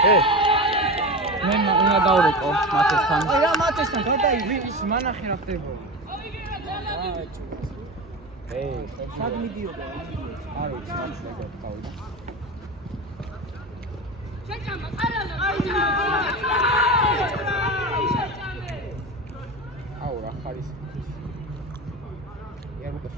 მე უნდა დავრეკო მათესთან. აი რა მათესთან გადაიღე ის მანახი რა ხდებოდა. სად მიდიოდა? არ ვიცი, მაშინ გავიდა. შეჭამა, ყარალა. აუ რა ხარის. იარბა.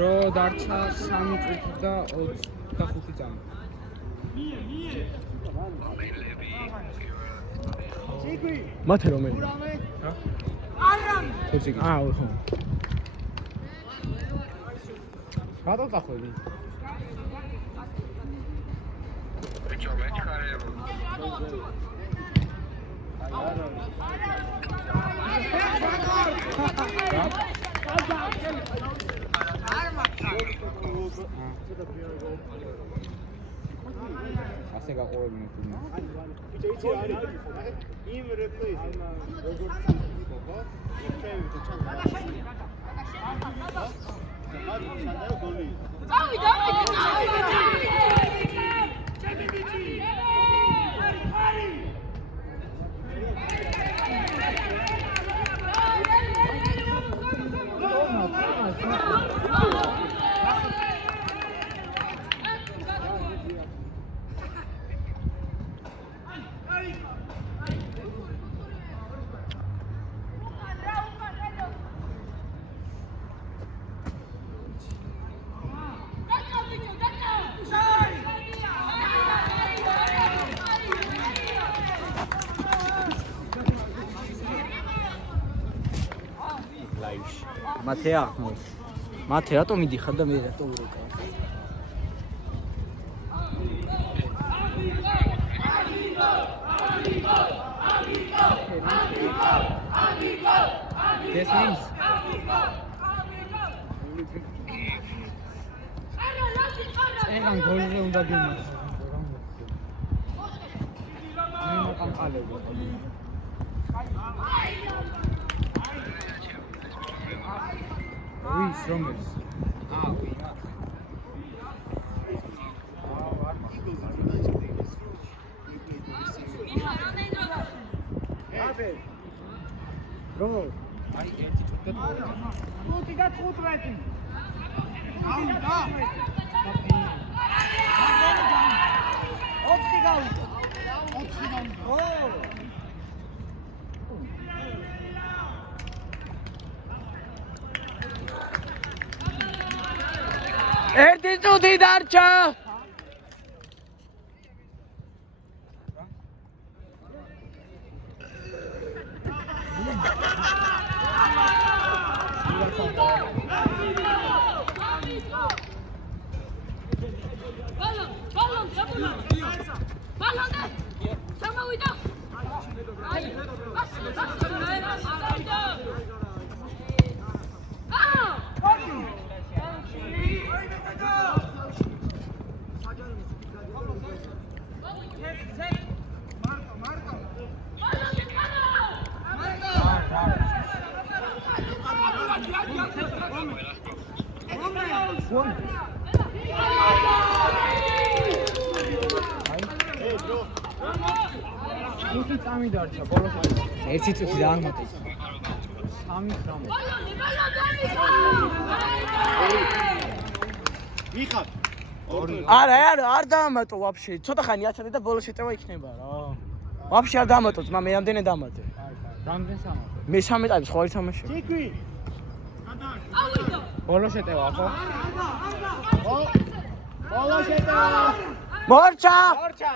დრო დარჩა 3 წუთი და 25 წამი. მათე რომელი? რა? არამი. ხუცი. ხო. რატო წახვედი? ბიჭო, მე ჩქარებ. ასე გაყოლები მე. ბიჭო, იცი რა არის? იმ რეპლეის როგორც ხო? ეფები და ჩანდა. ჩანდა გოლი. წავიდა. მათეა. მათე რატომ მიდიხარ და მე რატომ ვირეკავ? This means ეგან გოლზე უნდა გიმოს. მე მოყანყალები. Ruiz Romero. Bro, I ate it. Tutti da 15. Auda. Opti gauda. Oh. ერთი წუთი დარჩა. Tutti წამი დარჩა ბოლოს. ერთი წუთი და არ მოდის. 3-9. მიხარ არა, არ დაამატო ვაფშე. ცოტა ხანი აცადე და ბოლოს შეტევა იქნება რა. ვაფშე არ დაამატო, ძმა მე ამდენი დამატე. რამდენს ამატე? მე 3 ტაიმს ხო არ ითამაშე. ჩიქვი. ბოლო შეტევა ხო? ბოლო შეტევა. მორჩა! ორჩა.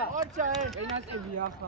პენალტები ახლა